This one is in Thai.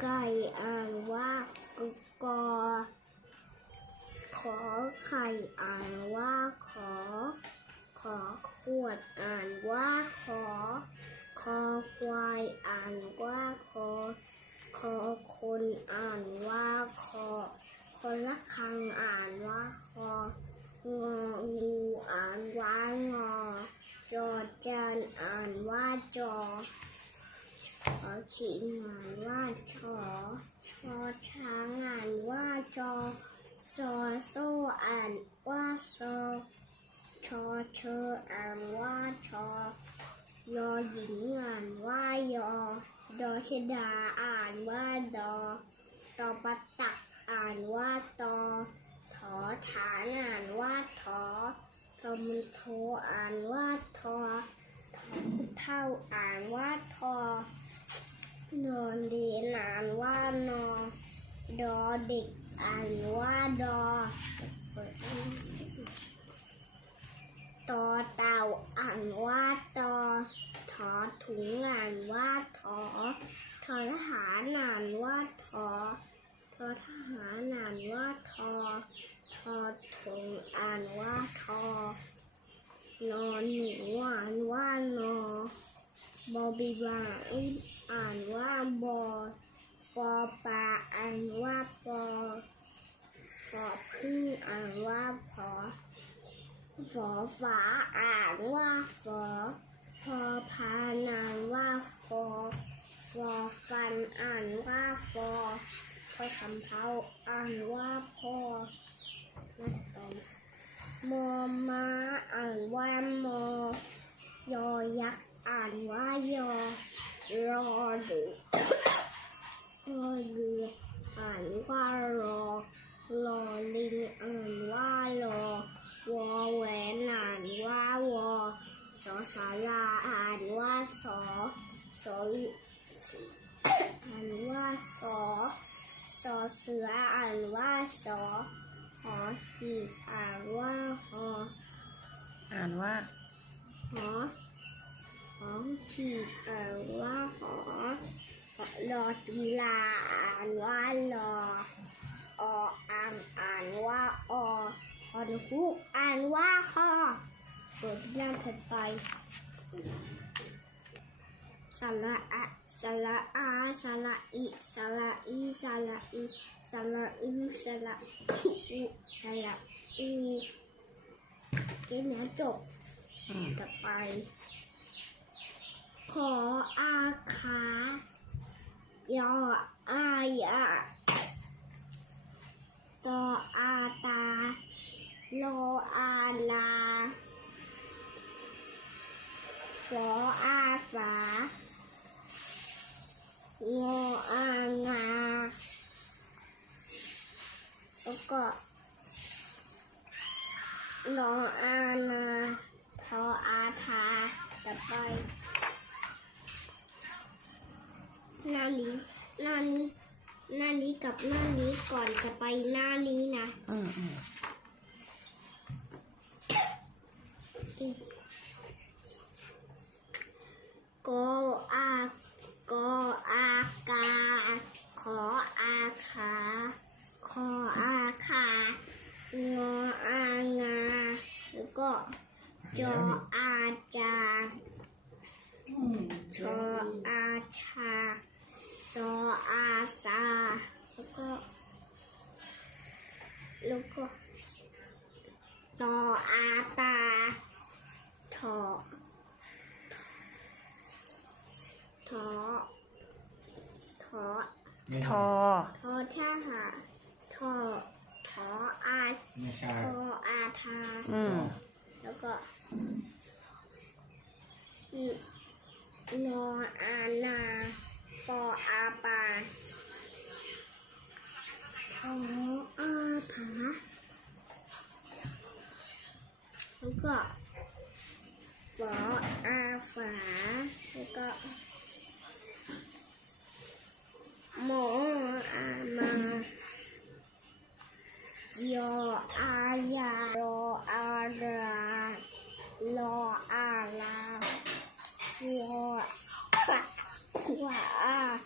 ไก่อ่านว่ากกอขอไข่อ่านว่าขอ ขอขวดอ่านว่าขอ คอควายอ่านว่าคอ คอคนอ่านว่าคอ คนละคังอ่านว่าคององูอ่านว่างอ จอจานอ่านว่าจอ ชอชิงอ่านว่าชอชอช้างอ่านว่าจอซอโซอ่านว่าซอชอเชออ่านว่าชอยอหญิงอ่านว่ายอ ดอชดาอ่านว่าดอตอปะตักอ่านว่าตอถอฐานอ่านว่าถอทอมุนโทอ่านว่าทอ เท่าอ่านว่าทอนอนเรีนานว่านอดอเด็กอ่านว่าดอตอเต่าอ่านว่าตอถอถุงอ่านว่าถอทอทหารอ่านว่าทอทอทหารอ่านว่าทอทอถุงอ่านว่าทอ นอนหนูอ่านว่านอบอบีบาอ่านว่าบอปอปลาอ่านว่าปอปอพึ่งอ่านว่าพอฝอฝาอ่านว่าฝอพอพานอ่านว่าฟอฟอฟันอ่านว่าฟอพอสำเภาอ่านว่าพอนักตอน มอม้าอ่านว่ามอยอยักษ์อ่านว่ายอรอหรือรอเรืออ่านว่ารอรอลิงอ่านว่ารอวอแหวนอ่านว่าวอสอสาราอ่านว่าสอสออ่านว่าสอสอเสืออ่านว่าสอ อหีบอ่านว่าหออ่านว่าหอหอขีดอ่านว่าหอรอจุฬาอ่านว่ารอออ่างอ่านว่าอฮอนคุกอ่านว่าคอเปิดหน้าถัดไปสาระอะ สระอาสระอิสระอีสระอีสระอึสระอุสระอูทีนี้จบอืมต่อไป ขออาขายออายะตออาตาโลอาลาฝออาฝา งออางาแล้วก็นออานาทออาทาต่อไปหน้านี้หน้านี้หน้านี้กับหน้านี้ก่อนจะไปหน้านี้นะอืมอืมโกอากออากา ขออา ขา คออาคางออางา แล้วก็จออาจาชออาชาตออาซา แล้วก็ แล้วก็ตออาตาถอถอถอ ทอทอท่าหาทอถออาไม่ใช่ทออาทา อืม แล้วก็อืมนออานาปออาปาขออาผาแล้วก็ฝออาฝาแล้วก็ 母阿妈，咯啊呀，咯啊啦，咯啊啦，咯啊，哇啊！